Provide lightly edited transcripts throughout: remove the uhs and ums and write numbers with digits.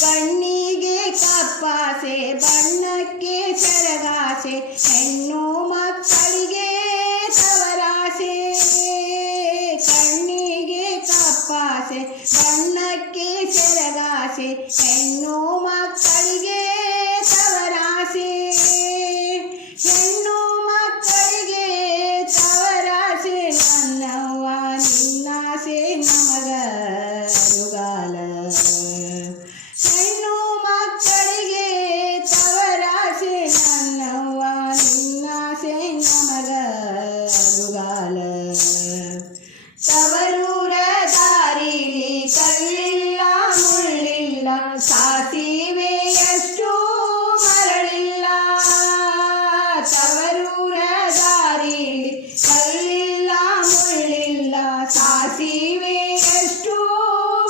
ಕಣ್ಣಿಗೆ ಕಪ್ಪಾಸೆ ಬಣ್ಣಕ್ಕೆ ಸೆರಗಾಸೆ ಹೆಣ್ಣು ಮಕ್ಕಳಿಗೆ ತವರಾಸೆ. ಕಣ್ಣಿಗೆ ಕಪ್ಪಾಸೆ ಬಣ್ಣಕ್ಕೆ ಸೆರಗಾಸೆ ಹೆಣ್ಣು ಮಕ್ಕಳಿಗೆ ತವರಾಸೆ. ಹೆಣ್ಣು ಮಕ್ಕಳಿಗೆ ತವರಾಸೆ ನನ್ನವ್ವ ನಿನ್ನಾಸೆ ನಮಗ ಅನುಗಾಲ. ಹೆಣ್ಣು ಮಕ್ಕಳಿಗೆ ತವರಾಸೆ ನನ್ನವ್ವ ನಿನ್ನಾಸೆ ನಮಗ ಅನುಗಾಲ. ತವರೂರ ದಾರಿಲಿ ಕಲ್ಲಿಲ್ಲ ಮುಳ್ಳಿಲ್ಲ ಸಾಸಿವೆ ಎಷ್ಟು ಮರಳಿಲ್ಲ. ತವರೂರ ದಾರಿಲಿ ಕಲ್ಲಿಲ್ಲ ಮುಳ್ಳಿಲ್ಲ ಸಾಸಿವೆ ಎಷ್ಟು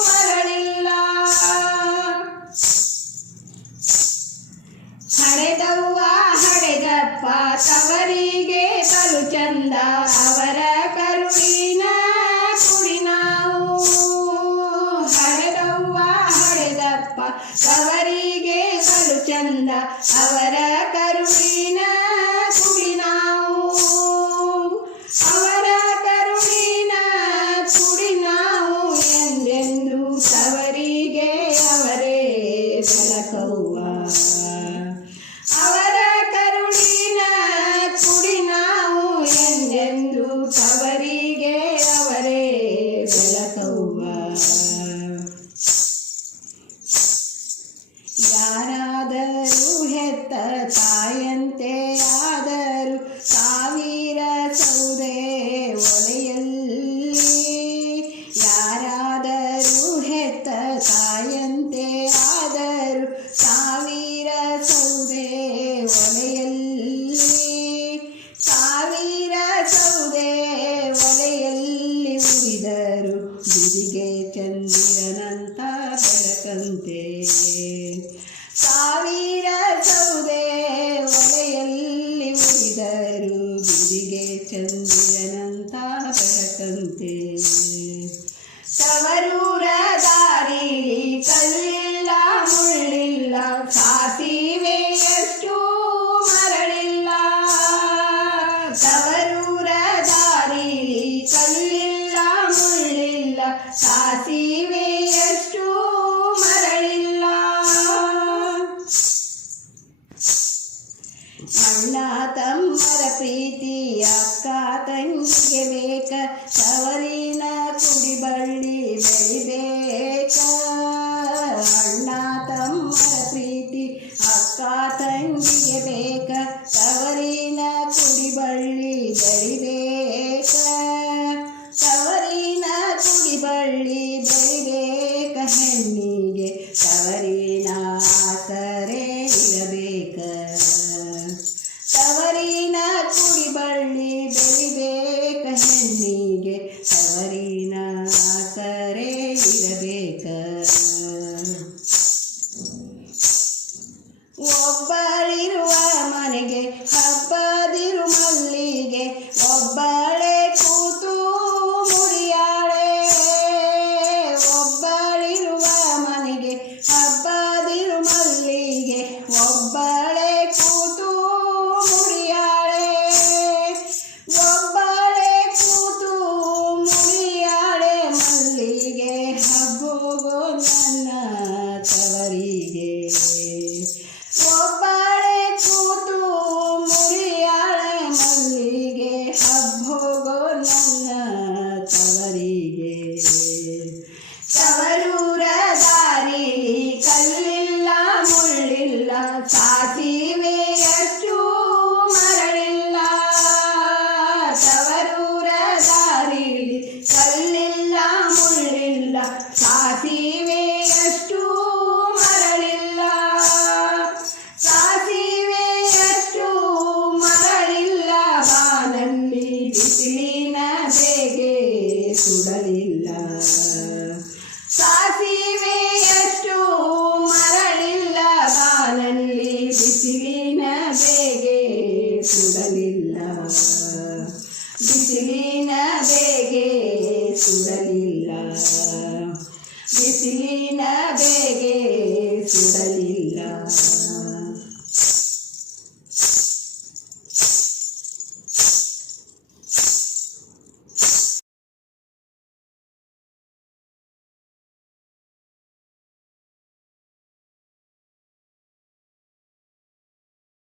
ಮರಳಿಲ್ಲ. ಹಡೆದವ್ವ ಹಡೆದಪ್ಪ ತವರಿಗೆ ಕರು ಚಂದ ಅವರ ಕರುಳಿನ ಕುಡಿ ನಾವು. ಹಡೆದವ್ವ ಹಡೆದಪ್ಪ ತವರಿಗೆ ಕರು ಚಂದ ಅವರ ಕರುಳಿನ ಕುಡಿ ನಾವು. ಅವರ ಕರುಳಿನ ಕುಡಿ ನಾವು ಎಂದೆಂದು ತವರಿಗೆ ಅವರೇ ಬೆಳಕವ್ವ. ಅವರ ಕರುಳಿನ ಕುಡಿ ನಾವು ಎಂದೆಂದು ತವರಿಗೆ ಅವರೇ ಬೆಳಕವ್ವ. ಯಾರಾದರೂ ಹೆತ್ತ ತಾಯಂತೆ ಆದರೂ ಸಾವಿರ ಸೌದೆ ಒಲೆಯಲ್ಲಿ. ಯಾರಾದರೂ ಹೆತ್ತ ತಾಯಂತೆ ಆದರೂ ಸಾವಿರ ಸೌದೆ ಒಲೆಯಲ್ಲಿ. ಸಾವಿರ ಸೌದೆ ಒಲೆಯಲ್ಲಿ ಉರಿದರು ಬಿದಿಗೆ ಚಂದಿರನಂತ ಬೆಳಕಂತೆ. ಸಾವಿರ